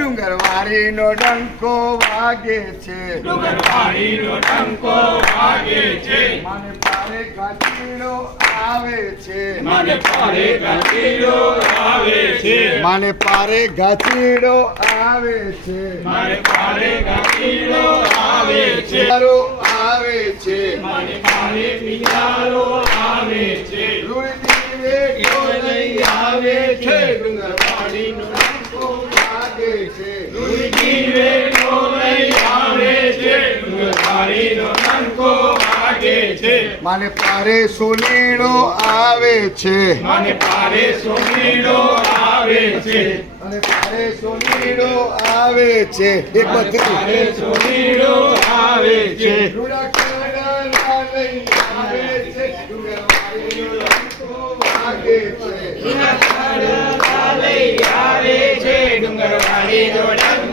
ડુંગરવાળીનો ડંકો વાગે છે, ડુંગરવાળીનો ડંકો વાગે છે. મને પારે ગાંઠીડો આવે છે, મને પારે ગાંઠીડો આવે છે, મને પારે ગાંઠીડો આવે છે, મને પારે ગાંઠીડો આવે છે, આવે છે, મને પારે પિયારો આવે છે, રૂડી વેઠો આવે છે. ડુંગરવાળીનો ડંકો વાગે છે, રૂડી વેઠો લઈ આવે છે, ડુંગરવાળીનો ડંકો વાગે છે. મને પારે સોનેડો આવે છે, મને પારે સોનેડો આવે છે, અને પારે સોનેડો આવે છે. એક પારે બધી સોનેડો આવે છે. રૂડા કાળા લઈ આવે છે, ડુંગરવાળીનો ડંકો વાગે છે. લઈ આવે છે, ડુંગરવાળીનો ડંકો